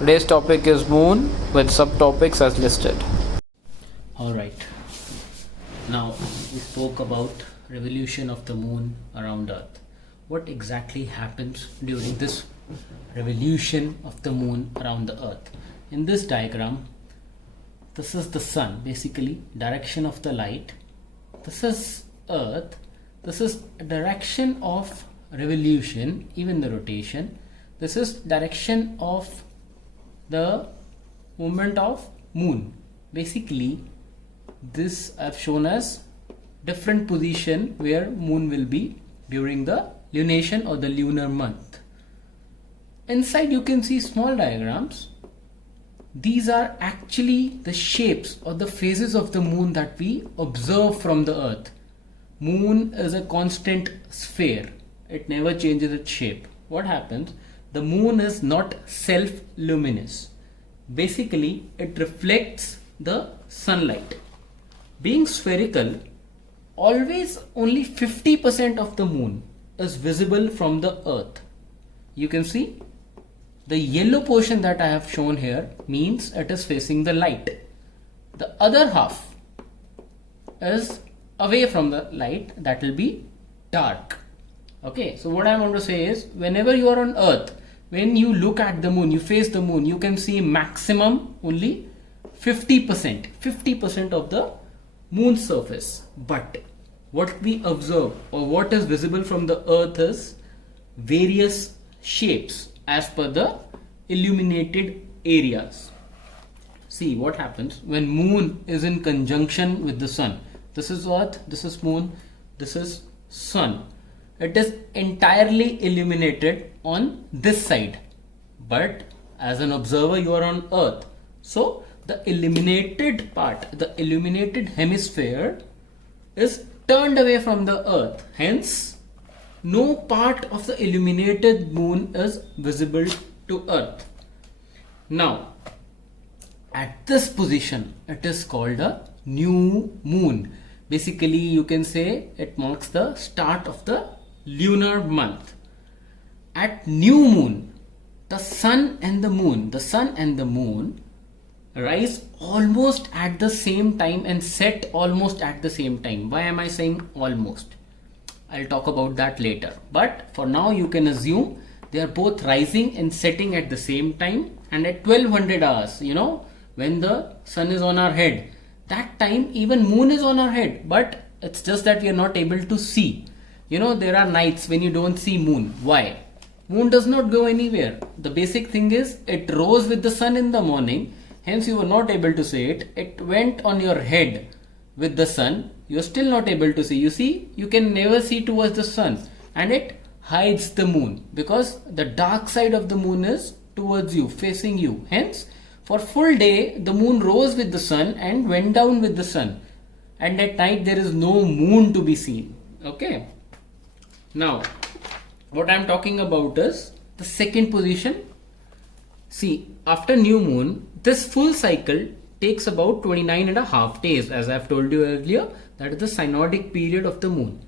Today's topic is moon with subtopics as listed. Alright, now we spoke about revolution of the moon around Earth. What exactly happens during this revolution of the moon around the Earth? In this diagram, this is the sun, basically direction of the light. This is Earth. This is direction of revolution, even the rotation. This is direction of the movement of moon. Basically, this I've shown as different position where moon will be during the lunation or the lunar month. Inside you can see small diagrams. These are actually the shapes or the phases of the moon that we observe from the earth. Moon is a constant sphere. It never changes its shape. What happens? The moon is not self-luminous. Basically, it reflects the sunlight. Being spherical, always only 50% of the moon is visible from the earth. You can see the yellow portion that I have shown here means it is facing the light. The other half is away from the light, that will be dark. Okay, so what I want to say is, whenever you are on earth, when you look at the moon, you face the moon, you can see maximum only 50% of the moon's surface. But what we observe or what is visible from the earth is various shapes as per the illuminated areas. See what happens when moon is in conjunction with the sun. This is earth, this is moon, this is sun. It is entirely illuminated on this side, but as an observer you are on earth, so the illuminated part, the illuminated hemisphere is turned away from the earth. Hence, no part of the illuminated moon is visible to earth. Now, at this position, it is called a new moon. Basically, you can say it marks the start of the lunar month. At new moon, the sun and the moon rise almost at the same time and set almost at the same time. Why am I saying almost? I'll talk about that later. But for now, you can assume they are both rising and setting at the same time. And at 1200 hours, when the sun is on our head, that time even moon is on our head. But it's just that we are not able to see. There are nights when you don't see moon. Why? Moon does not go anywhere. The basic thing is it rose with the sun in the morning. Hence you were not able to see it. It went on your head with the sun. You are still not able to see. You see, you can never see towards the sun. And it hides the moon. Because the dark side of the moon is towards you, facing you. Hence, for full day, the moon rose with the sun and went down with the sun. And at night there is no moon to be seen. Okay. Now, what I am talking about is the second position. See, after new moon, this full cycle takes about 29.5 days, as I have told you earlier. That is the synodic period of the moon.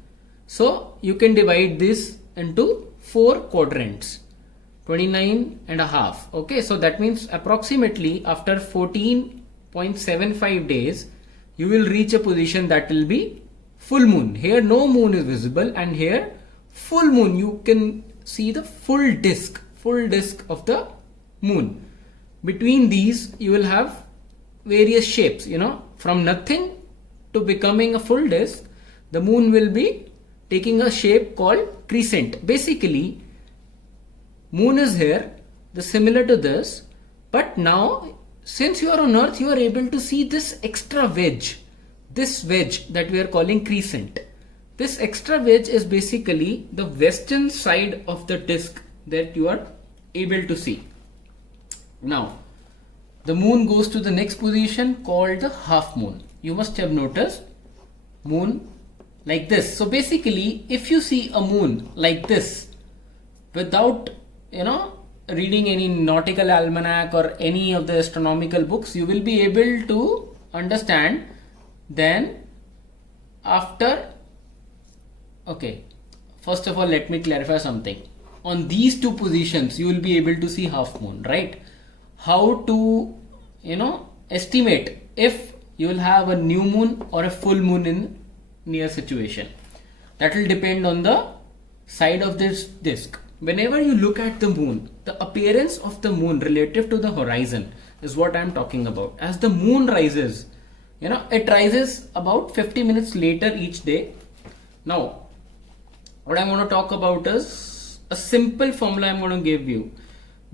So, you can divide this into 4 quadrants. 29.5. Okay, so that means approximately after 14.75 days, you will reach a position that will be full moon. Here no moon is visible, and here full moon. You can see the full disk of the moon. Between these you will have various shapes, from nothing to becoming a full disk. The moon will be taking a shape called crescent. Basically, moon is here, similar to this, but now since you are on earth, you are able to see this extra wedge, that we are calling crescent. This extra wedge is basically the western side of the disk that you are able to see. Now, the moon goes to the next position called the half moon. You must have noticed moon like this. So basically, if you see a moon like this without, reading any nautical almanac or any of the astronomical books, you will be able to understand. Then after, okay, first of all, let me clarify something. On these two positions, you will be able to see half moon, right? how to, estimate if you will have a new moon or a full moon in near situation. That will depend on the side of this disk. Whenever you look at the moon, the appearance of the moon relative to the horizon is what I am talking about. As the moon rises, it rises about 50 minutes later each day. Now, what I'm going to talk about is a simple formula I'm going to give you.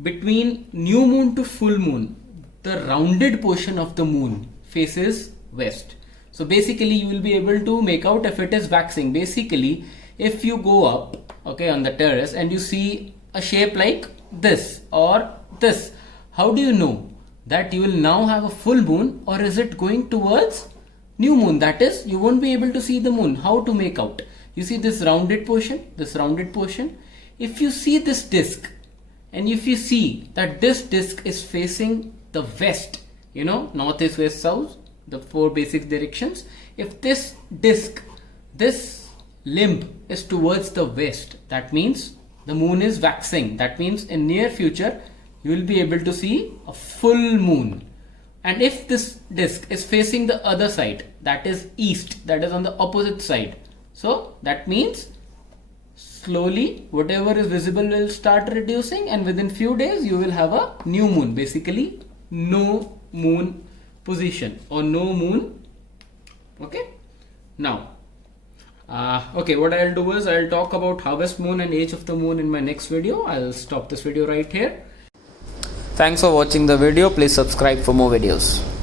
Between new moon to full moon, the rounded portion of the moon faces west. So basically you will be able to make out if it is waxing. Basically, if you go up, on the terrace and you see a shape like this or this, how do you know that you will now have a full moon, or is it going towards new moon? That is, you won't be able to see the moon. How to make out? You see this rounded portion, if you see this disk, and if you see that this disk is facing the west, north, east, west, south, the four basic directions. If this disk, this limb is towards the west, that means the moon is waxing. That means in near future you will be able to see a full moon. And if this disk is facing the other side, that is east, that is on the opposite side, so that means slowly whatever is visible will start reducing, and within few days you will have a new moon, basically no moon position or no moon. Now what I'll do is I'll talk about harvest moon and age of the moon in my next video. I'll stop this video right here. Thanks for watching the video. Please subscribe for more videos.